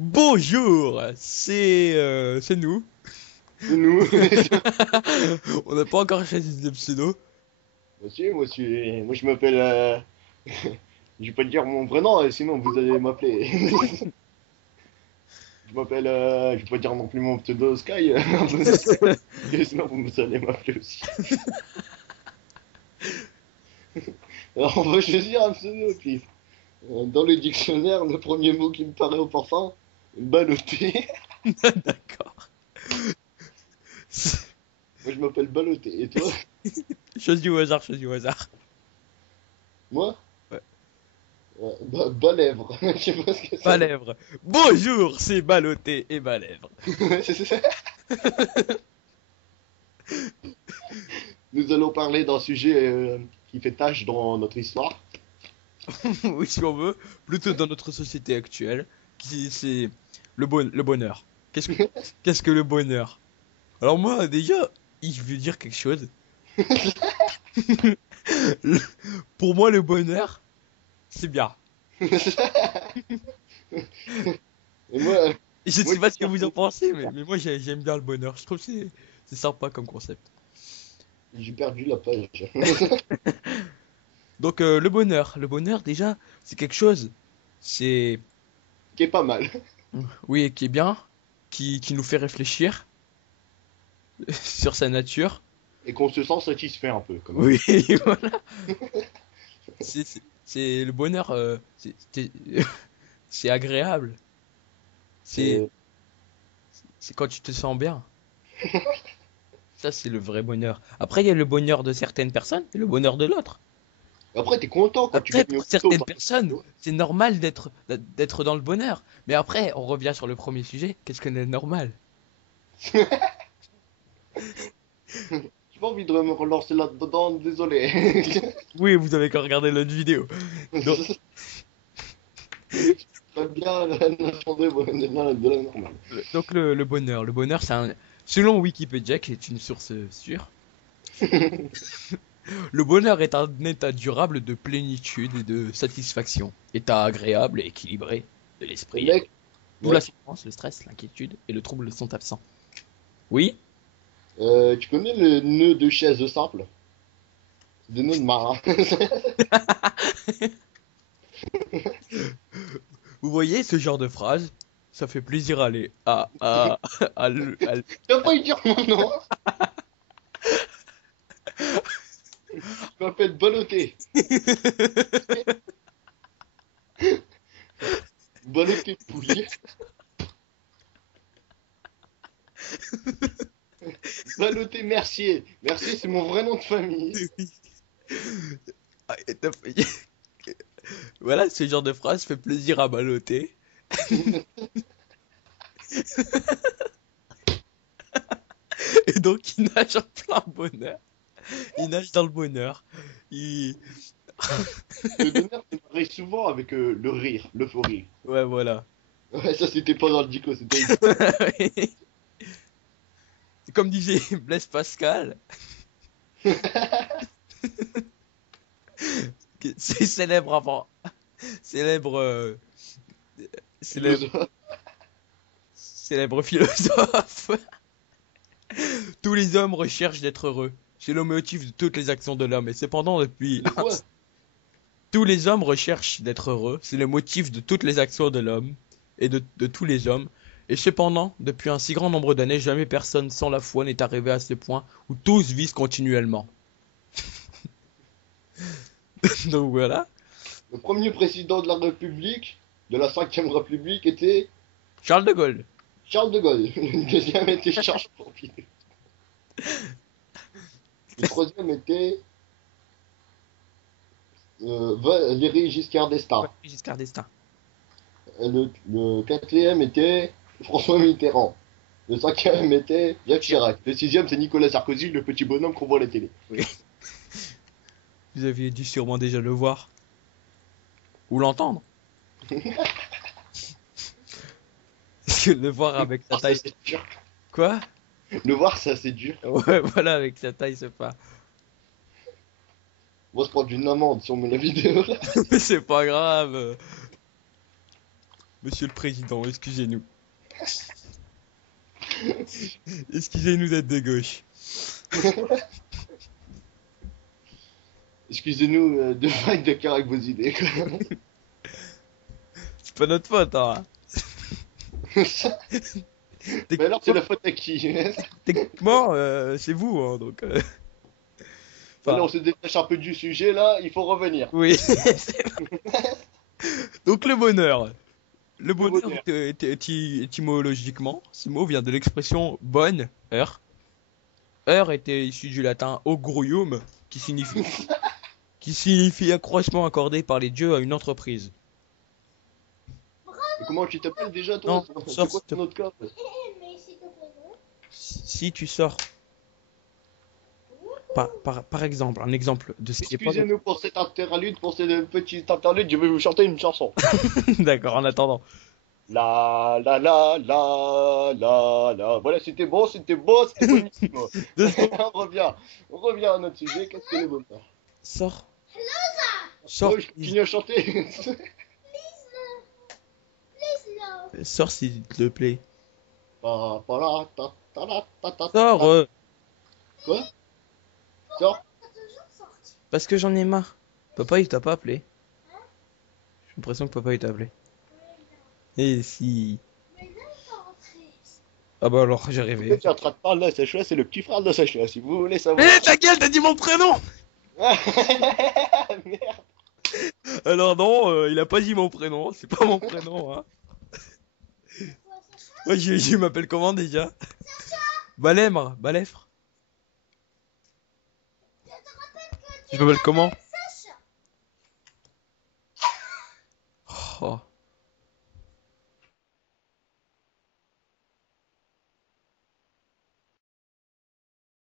Bonjour, c'est nous. C'est nous. On n'a pas encore choisi de pseudo. Moi je m'appelle. Je vais pas te dire mon vrai nom, sinon vous allez m'appeler. Je vais pas dire non plus mon pseudo Sky, sinon vous allez m'appeler aussi. Alors on va choisir un pseudo, puis dans le dictionnaire, le premier mot qui me paraît opportun, ballotté. D'accord. Moi je m'appelle Ballotté, et toi? Choisis au hasard, choisis au hasard. Moi? Ouais. Balèvre. Je sais pas ce que ça veut Balèvre. Bonjour, c'est Baloté et Balèvre. dire. C'est ça. Nous allons parler d'un sujet qui fait tâche dans notre histoire. Oui, si on veut, plutôt dans notre société actuelle, qui c'est le bonheur. Qu'est-ce que le bonheur? Alors moi, déjà, je veux dire quelque chose. Le- Pour moi, le bonheur, c'est bien. Et moi, Et je ne moi sais je pas vais ce que dire vous en que pensez, mais moi j'aime bien le bonheur. Je trouve que c'est sympa comme concept. j'ai perdu la page. Donc le bonheur déjà, c'est quelque chose, c'est Qui est pas mal. oui qui est bien, qui nous fait réfléchir sur sa nature. Et qu'on se sent satisfait un peu, quand même. Oui, voilà. C'est le bonheur, c'est agréable. C'est Euh, c'est quand tu te sens bien. Ça c'est le vrai bonheur. Après il y a le bonheur de certaines personnes et le bonheur de l'autre. Après, t'es content quand tu Après, gagnes au pour loto, certaines par exemple, tu personnes, vois. c'est normal d'être dans le bonheur. Mais après, on revient sur le premier sujet. Qu'est-ce que est normal? J'ai pas envie de me relancer là-dedans, désolé. Oui, vous avez qu'à regarder notre vidéo. Donc, Très bien la notion de la normale. le bonheur. Le bonheur, selon Wikipédia, qui est une source sûre, le bonheur est un état durable de plénitude et de satisfaction. État agréable et équilibré de Et l'esprit. mec, D'où la mec, souffrance, le stress, l'inquiétude et le trouble sont absents. Oui? tu connais le nœud de chaise simple? C'est des nœuds de marin. Vous voyez ce genre de phrase? Ça fait plaisir Tu vas pas y dire mon nom. Je m'appelle Baloté. Baloté Pouille. Baloté Mercier. Mercier, c'est mon vrai nom de famille. Ah, voilà, ce genre de phrase fait plaisir à balloter. Et donc, il nage en plein bonheur. Il nage dans le bonheur. Il... Le bonheur se marie souvent avec le rire, l'euphorie. Ouais, voilà. Ouais, ça c'était pas dans le dico, c'était. Comme disait Blaise Pascal, c'est célèbre avant. Célèbre, célèbre, Philosophe. célèbre philosophe. Tous les hommes recherchent d'être heureux. C'est le motif de toutes les actions de l'homme. Et cependant, depuis De quoi? tous les hommes recherchent d'être heureux, c'est le motif de toutes les actions de l'homme et de tous les hommes. Et cependant, depuis un si grand nombre d'années, jamais personne sans la foi n'est arrivé à ce point où tous vivent continuellement. Donc voilà. Le premier président de la République, de la Cinquième République, était Charles de Gaulle. Charles de Gaulle. Le deuxième était Georges Pompidou. Le troisième était Valéry Giscard Ouais, d'Estaing. Giscard d'Estaing. Le quatrième était François Mitterrand. Le cinquième était Jacques Chirac. Chirac. Le sixième, c'est Nicolas Sarkozy, le petit bonhomme qu'on voit à la télé. Oui. Vous aviez dû sûrement déjà le voir. Ou l'entendre. Parce que le voir avec sa Ah, ça taille. c'est dur. Quoi? Le voir, ça c'est dur. Ouais, voilà, avec sa taille, c'est pas. On va se prendre une amende si on met la vidéo là. Mais c'est pas grave. Monsieur le Président, excusez-nous. Excusez-nous d'être de gauche. Excusez-nous de pas être d'accord avec vos idées. C'est pas notre faute, hein. Mais alors, c'est la faute à qui? Techniquement, c'est vous, hein, donc. Voilà, Enfin, on se détache un peu du sujet là, il faut revenir. oui. Donc le bonheur. Le bonheur, bonheur. étymologiquement, ce mot vient de l'expression bonne heure. Heure était issu du latin augurium, qui signifie accroissement accordé par les dieux à une entreprise. Et comment tu t'appelles déjà Non, toi? C'est sors, quoi ton autre cas? si tu sors, par exemple, un exemple de ce qui est pas... Excusez-nous pour cet interlude, pour cette petite interlude, je vais vous chanter une chanson. D'accord, en attendant. La la la la la la. Voilà, c'était bon, c'était beau, c'était bonissimo. Deux secondes. On revient à notre sujet. Qu'est-ce que le bonheur? Sors. Sors, Oh, je continue à chanter. sors s'il te plaît. Pa, pa, la, ta, ta, la, ta, ta, Sors, ta. Quoi? Sors. parce que j'en ai marre. Papa, il t'a pas appelé. J'ai l'impression que papa, il t'a appelé. Et si... Ah bah alors, j'ai Tu rêvé. es en train de parler de la sécheresse, c'est le petit frère de la sécheresse, si vous voulez savoir. Eh, ta gueule, t'as dit mon prénom! Merde. Alors non, il a pas dit mon prénom, c'est pas mon prénom, hein. Moi, je m'appelle comment déjà? Balèmre, Balèfre. Je m'appelle comment? Oh.